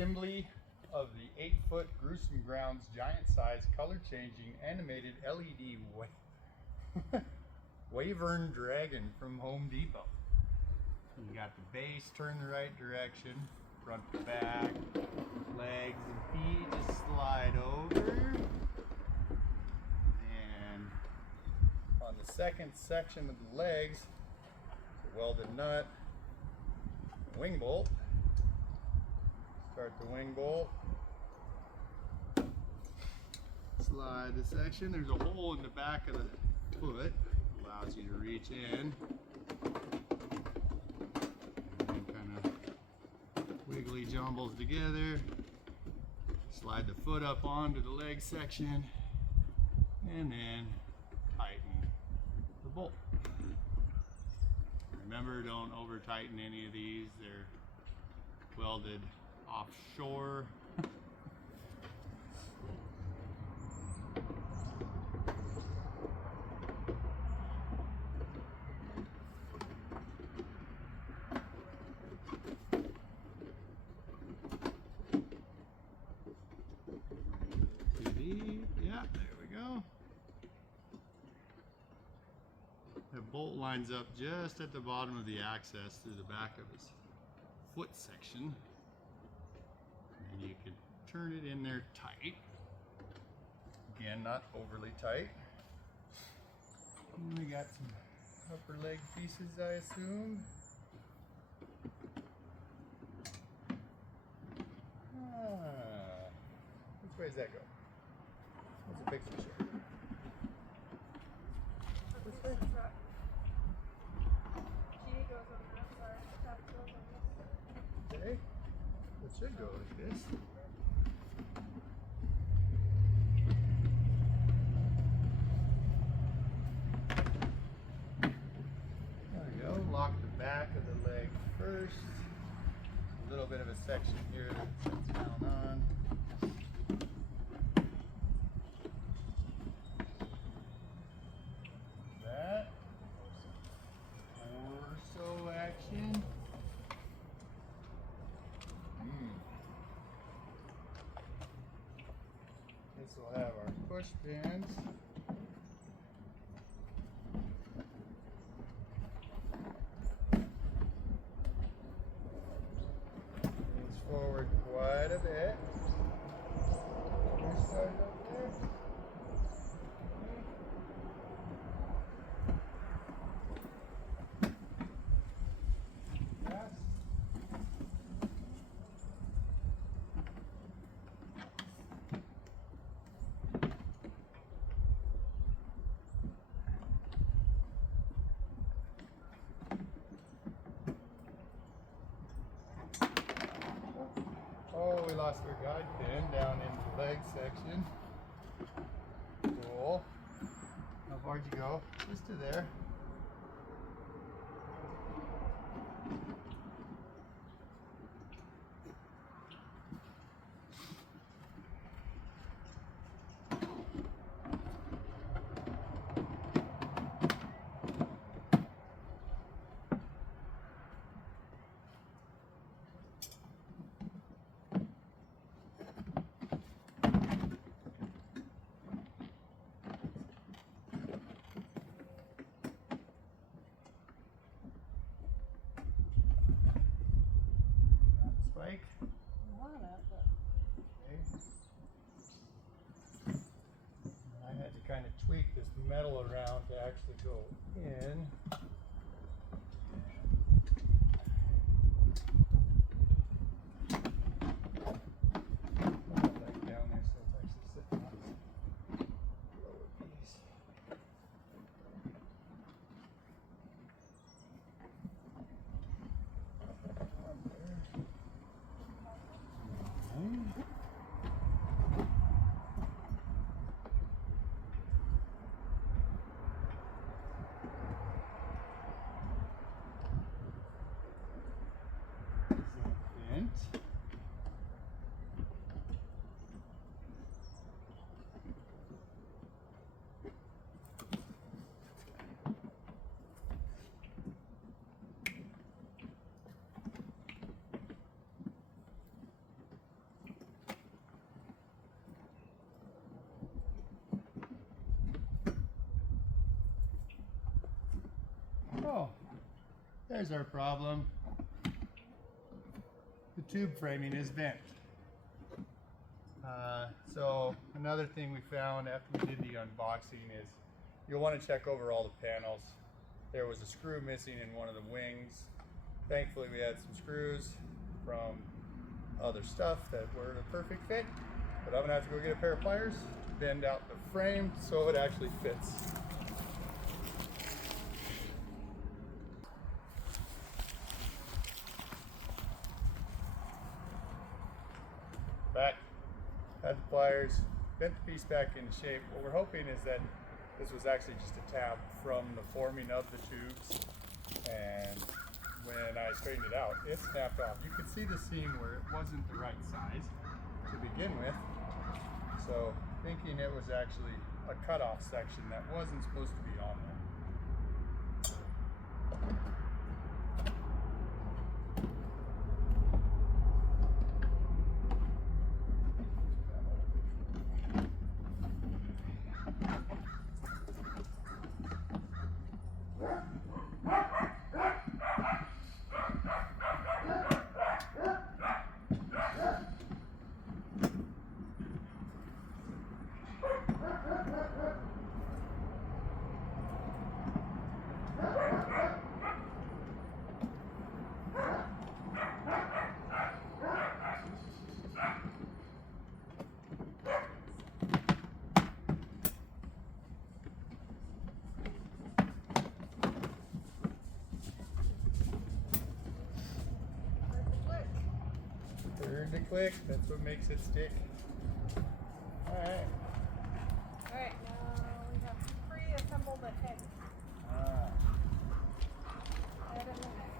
assembly of the 8-foot Gruesome Grounds giant-size, color-changing, animated LED Wyvern Dragon from Home Depot. You got the base turned the right direction, front to back, legs and feet just slide over. And on the second section of the legs, it's a welded nut, wing bolt. Start the wing bolt. Slide the section. There's a hole in the back of the foot. Allows you to reach in. And kind of wiggly jumbles together. Slide the foot up onto the leg section. And then tighten the bolt. Remember, don't over tighten any of these. They're welded offshore. Yeah, there we go. The bolt lines up just at the bottom of the access through the back of his foot section. And you can turn it in there tight. Again, not overly tight. And we got some upper leg pieces, I assume. Which way does that go? What's the picture show? This way? Okay. It should go like this. There we go. Lock the back of the leg first. A little bit of a section here that sits down on. That. Torso action. This will have our push pins. Moves forward quite a bit. We start up there. Yes. Oh, we lost our guide pin down into the leg section. Cool. How far'd you go? Just to there. Spike. Okay. I had to kind of tweak this metal around to actually go in. Put that back down there so it's actually sitting on this lower piece. Oh, there's our problem. The tube framing is bent. So another thing we found after we did the unboxing is you'll want to check over all the panels. There was a screw missing in one of the wings. Thankfully we had some screws from other stuff that were a perfect fit, but I'm gonna have to go get a pair of pliers to bend out the frame so it actually fits. Back, had the pliers, bent the piece back into shape. What we're hoping is that this was actually just a tab from the forming of the tubes, and when I straightened it out, it snapped off. You could see the seam where it wasn't the right size to begin with, so thinking it was actually a cutoff section that wasn't supposed to be on there. Turn to click, that's what makes it stick. Alright. Alright, now we have to pre-assemble the head. Head and the neck.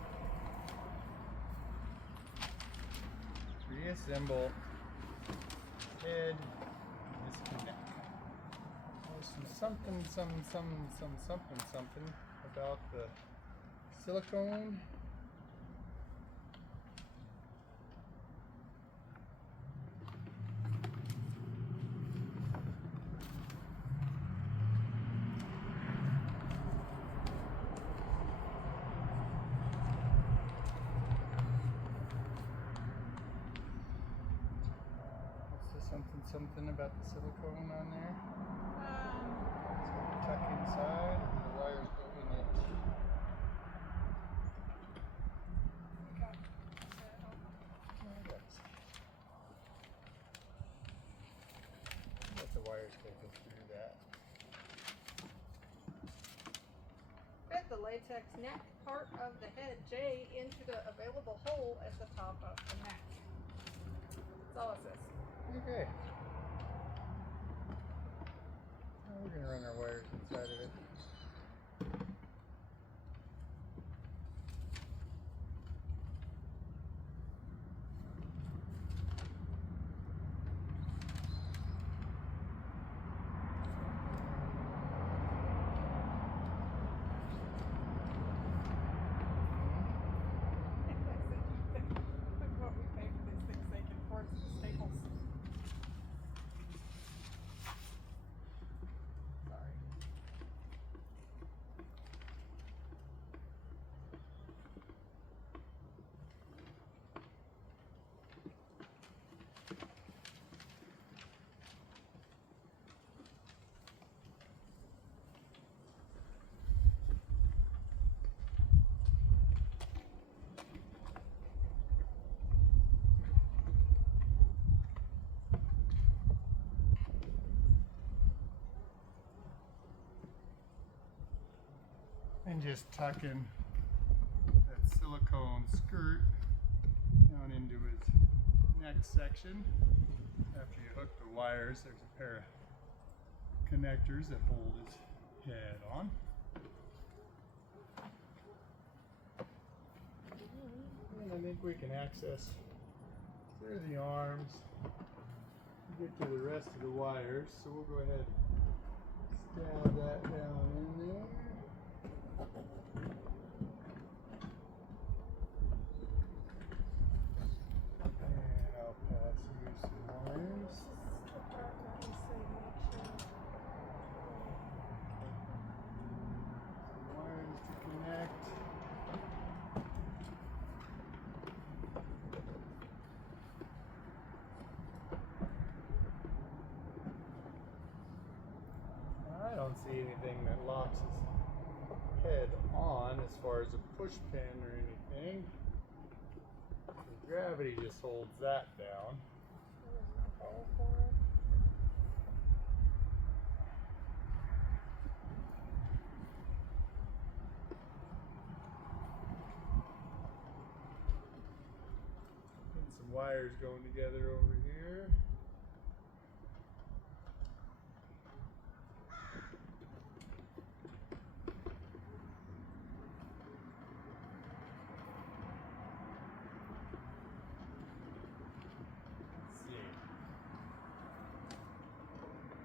Reassemble head, disconnect. There's something about the silicone. Something about the silicone on there. It's going to tuck inside, and the wires go in it. Okay. Let the wires take us through that. Fit the latex neck part of the head J into the available hole at the top of the neck. That's all it says. Okay. Now we're going to run our wires inside of it. Look what we pay for these things. They can force the staples. Sorry. And just tucking that silicone skirt down into his neck section. After you hook the wires, there's a pair of connectors that hold his head on. And I think we can access through the arms, get to the rest of the wires. So we'll go ahead and stab that down in there. And I'll pass you some wires. Some wires to connect. anything that locks his head on as far as a push pin or anything. The gravity just holds that down. There's no hole for it. And some wires going together over here.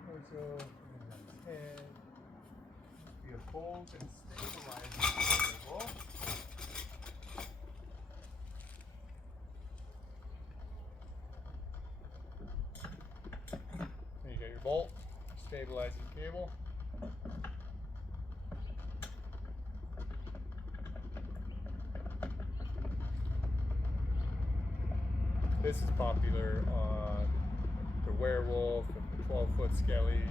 Torso, and head. Be a bolt and stabilizing cable. Then you got your bolt, stabilizing cable. This is popular on the werewolf and the 12-foot skellies.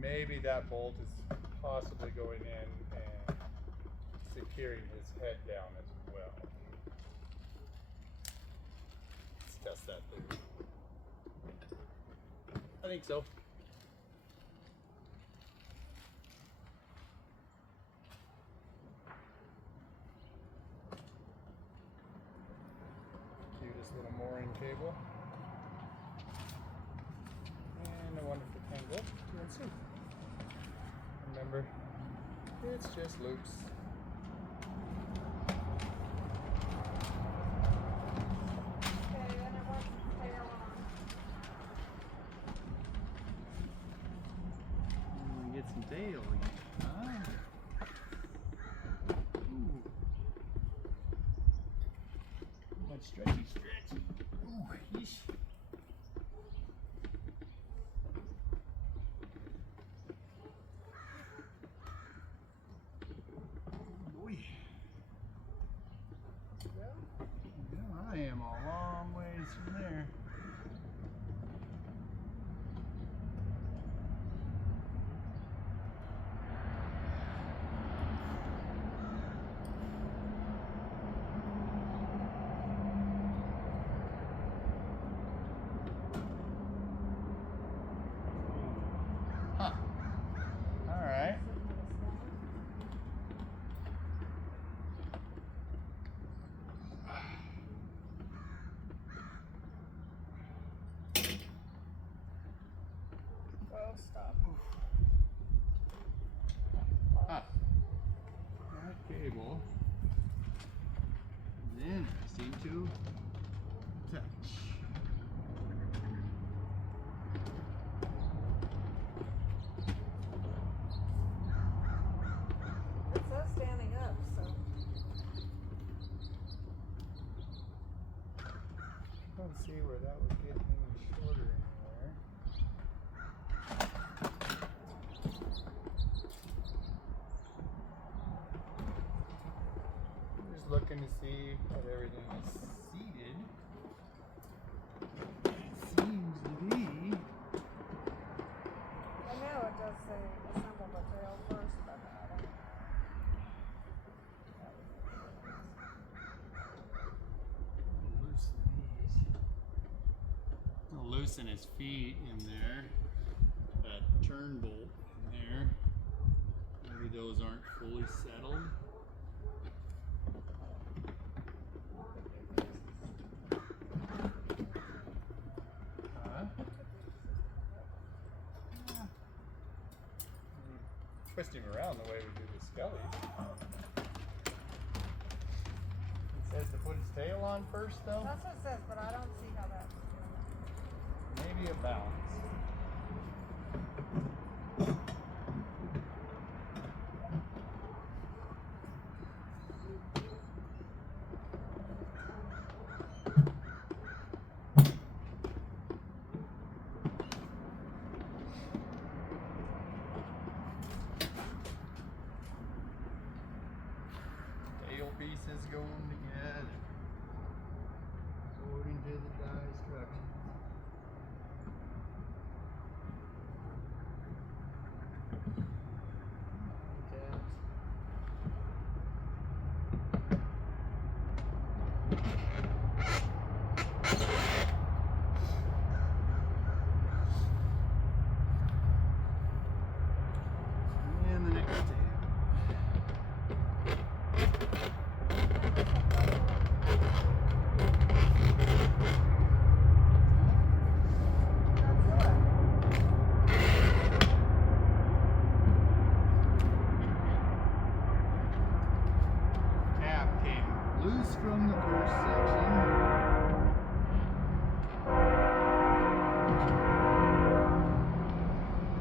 Maybe that bolt is possibly going in and securing his head down as well. Let's test that thing. I think so. Cutest little mooring cable. And a wonderful tangle to insert. Remember, it's just loops. Okay, then I want the tail on. Get some tail again. Ah. Ooh. Much stretchy. Ooh, yeesh. Boy. Yeah, I am a long ways from there. Huh. All right. Oh, stop. Ah. That cable is interesting to touch. It says standing up, so. I don't see where that would get any shorter anywhere. Just looking to see that everything is seated. It seems to be. I know it does say assemble the tail first, but I don't. Loosen these. I'll loosen his feet in there. That turn bolt in there. Maybe those aren't fully settled. Huh? Yeah. Twist him around the way we do the skellies. It says to put his tail on first, though. That's what it says, but I don't see how that's doing Maybe a balance. Tail pieces going together according to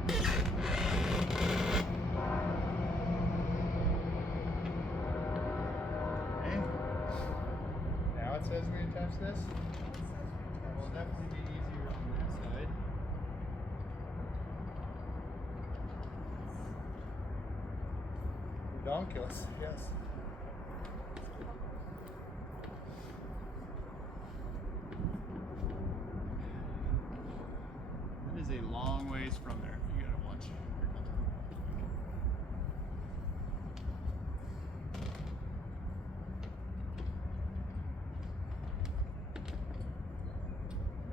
Okay. Now it says we attach this. It will definitely be easier on that side. Redonkulous, yes. That is a long ways from there. You gotta watch.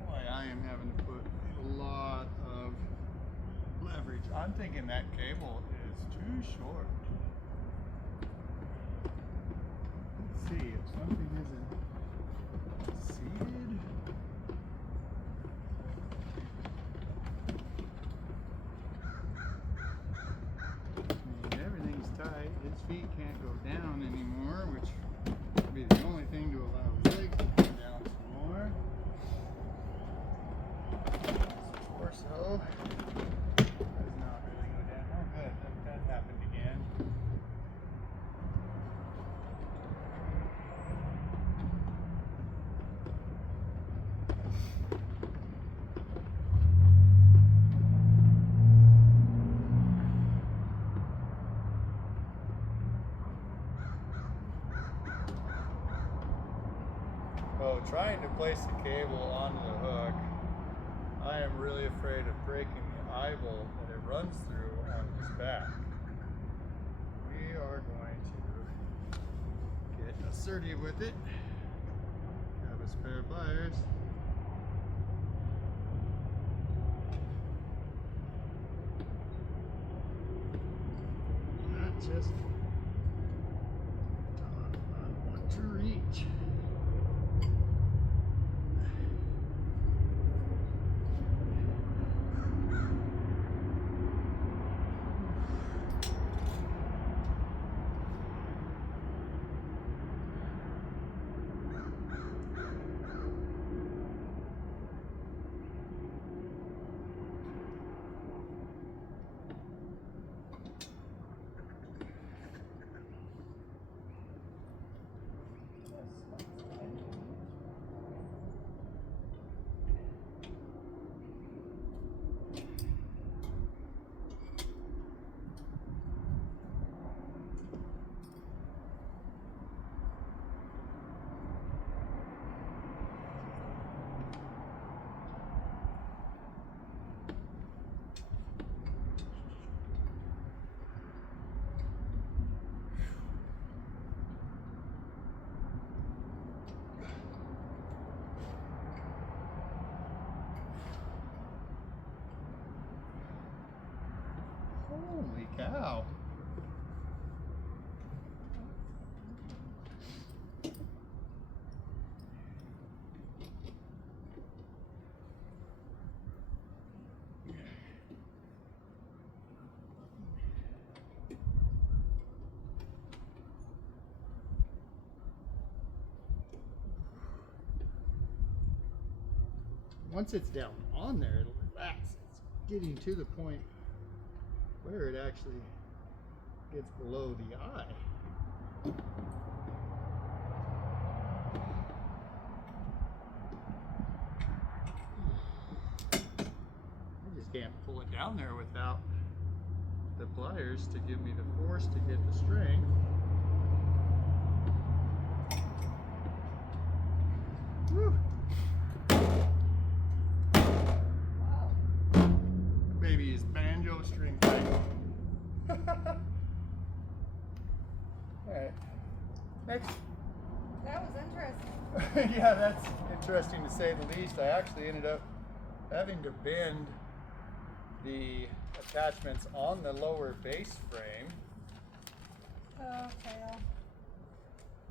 Boy, I am having to put a lot of leverage. I'm thinking that cable is too short. Let's see if something isn't seated. I mean, everything's tight. His feet can't go down anymore, which would be the only thing to allow his legs to come down some more. His torso does not really go down. Oh, good. That happened again. Oh, trying to place the cable onto the hook, I am really afraid of breaking the eye bolt that it runs through on his back. We are going to get assertive with it. Have a spare pliers. Not just I want to reach. Holy cow. Once it's down on there, it'll relax. It's getting to the point where it actually gets below the eye. I just can't pull it down there without the pliers to give me the force to get the strength. Woo. Wow. Baby is banjo string tight. Alright. Next. That was interesting. Yeah, that's interesting to say the least. I actually ended up having to bend the attachments on the lower base frame.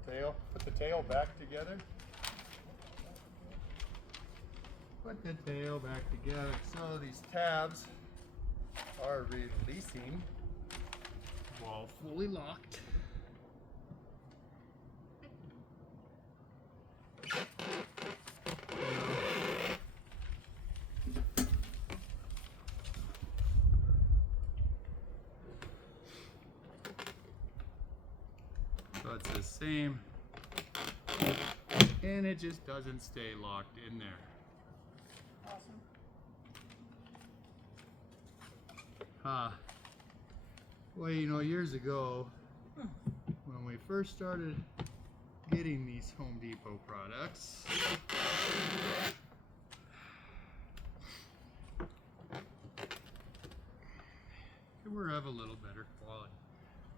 Tail. Put the tail back together. Put the tail back together. So these tabs are releasing while fully locked. it's the same, and it just doesn't stay locked in there. Awesome. Well, you know, years ago, when we first started getting these Home Depot products, they were of a little better quality.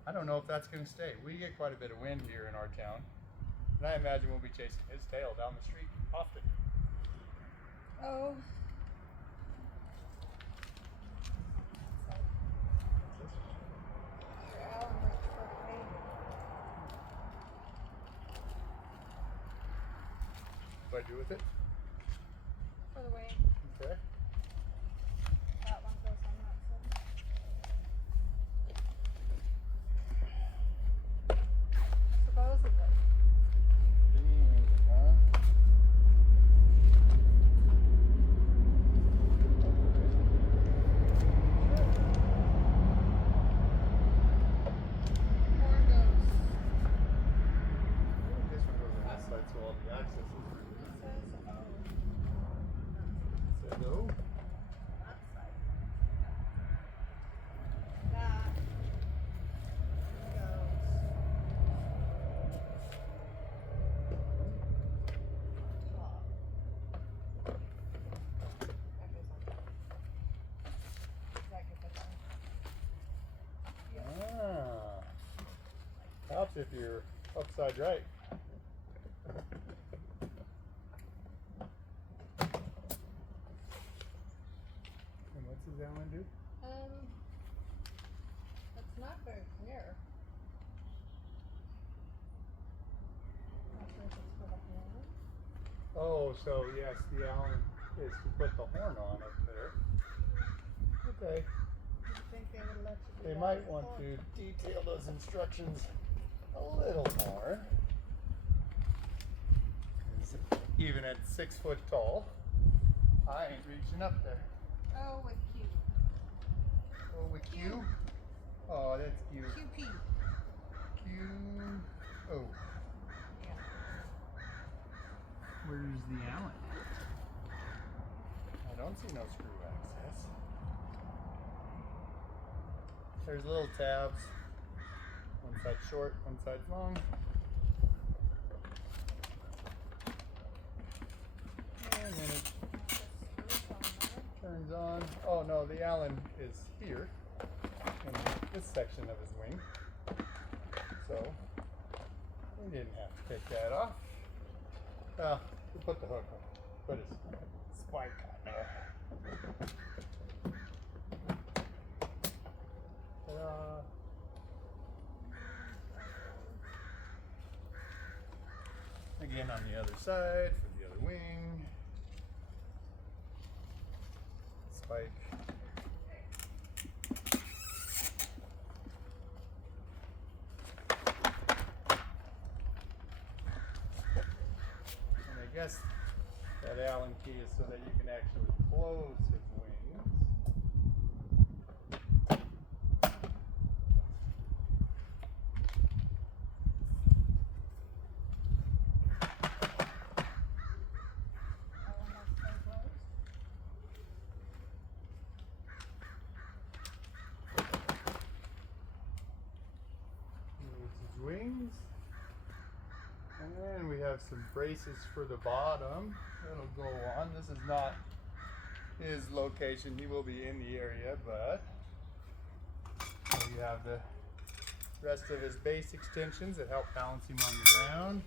I don't know if that's going to stay. We get quite a bit of wind here in our town, and I imagine we'll be chasing his tail down the street often. Oh. Allen works for the wing. What do I do with it? For the wing. Okay. That one goes on that side. Supposedly. Horn goes. This one goes on this side, so all the access is It says O. said no. That side. That goes. Top. That goes on top. That goes on top. Ah. Helps if you're upside right. And what's his Allen do? It's not very clear. Not sure if it's for the horn. Oh, so yes, the Allen is to put the horn on up there. Okay. Do you think they would let you do They that might with want horn? to detail those instructions a little more. 'Cause even at 6 foot tall, I ain't reaching up there. Oh, with Q. Oh, with Q? Oh, that's cute. QP. Q. Oh. Yeah. Where's the Allen? I don't see no screw access. There's little tabs. One side's short, one side's long. And then it turns on. Oh no, the Allen is here in this section of his wing. So we didn't have to take that off. We put the hook on. Put his spike on there. Ta-da. Again on the other side for the other wing. Spike. And I guess that Allen key is so that you can actually close his wings. That one must stay closed. Here's his wings. And then we have some braces for the bottom that'll go on. This is not his location. He will be in the area, but we have the rest of his base extensions that help balance him on the ground.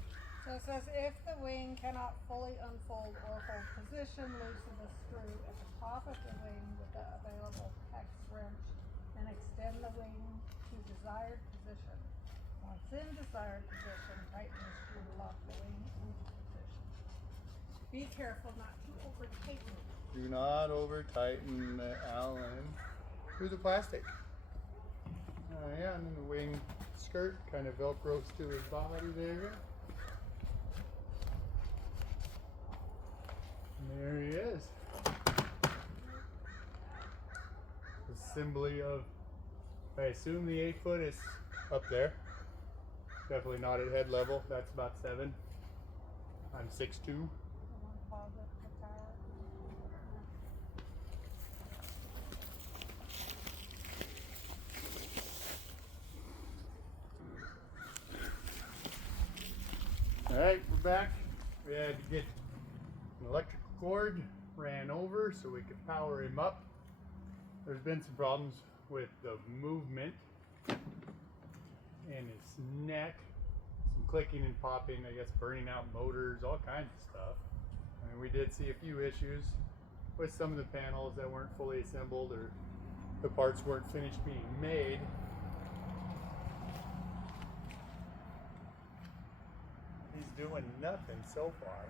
So it says if the wing cannot fully unfold or hold position, loosen the screw at the top of the wing with the available hex wrench and extend the wing to desired position. Once in desired position, tighten the screw to lock the wing into position. Be careful not to over tighten it. Do not over tighten the Allen through the plastic. Yeah, and then the wing skirt kind of velcros to his body there. And there he is. Assembly of, I assume the 8 foot is up there. Definitely not at head level. That's about 7. I'm 6'2". I want to pause it for power. Alright, we're back. We had to get an electrical cord ran over so we could power him up. There's been some problems with the movement in his neck, some clicking and popping, I guess burning out motors, all kinds of stuff. I mean, we did see a few issues with some of the panels that weren't fully assembled or the parts weren't finished being made. He's doing nothing so far.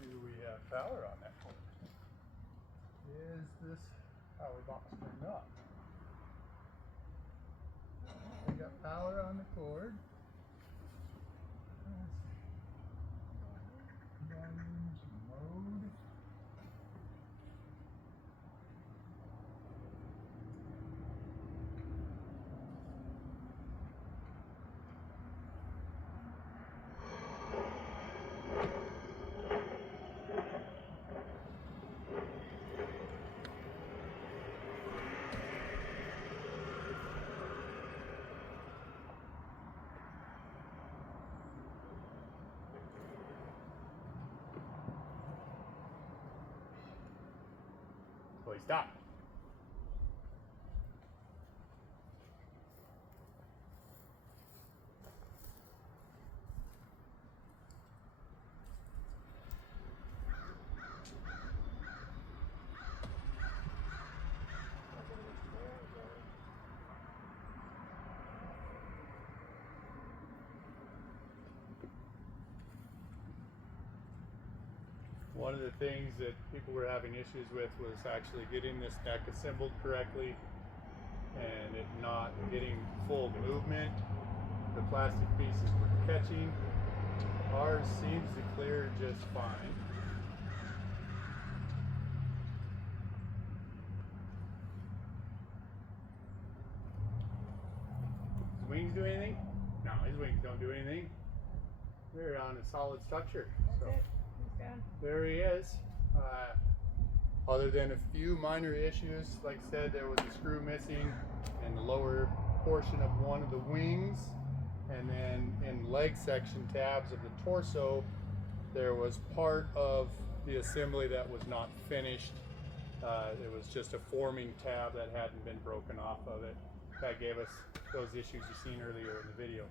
Do we have power on that cord? Is this power box turned on? We got power on the cord. Volumes, mode. So he stopped. One of the things that people were having issues with was actually getting this neck assembled correctly and it not getting full movement. The plastic pieces were catching. Ours seems to clear just fine. His wings do anything? No, his wings don't do anything. They're on a solid structure. That's it. He's done. There he is. Other than a few minor issues, like I said, there was a screw missing in the lower portion of one of the wings, and then in leg section tabs of the torso, there was part of the assembly that was not finished. It was just a forming tab that hadn't been broken off of it. That gave us those issues you seen earlier in the video.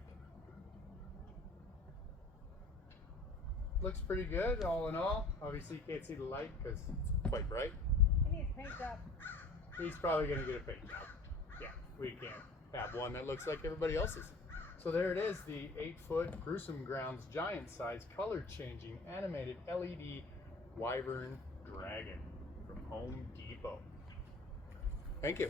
Looks pretty good, all in all. Obviously, you can't see the light because it's quite bright. He needs paint job. He's probably going to get a paint job. Yeah, we can't have one that looks like everybody else's. So there it is, the 8-foot Gruesome Grounds giant size color changing animated LED Wyvern Dragon from Home Depot. Thank you.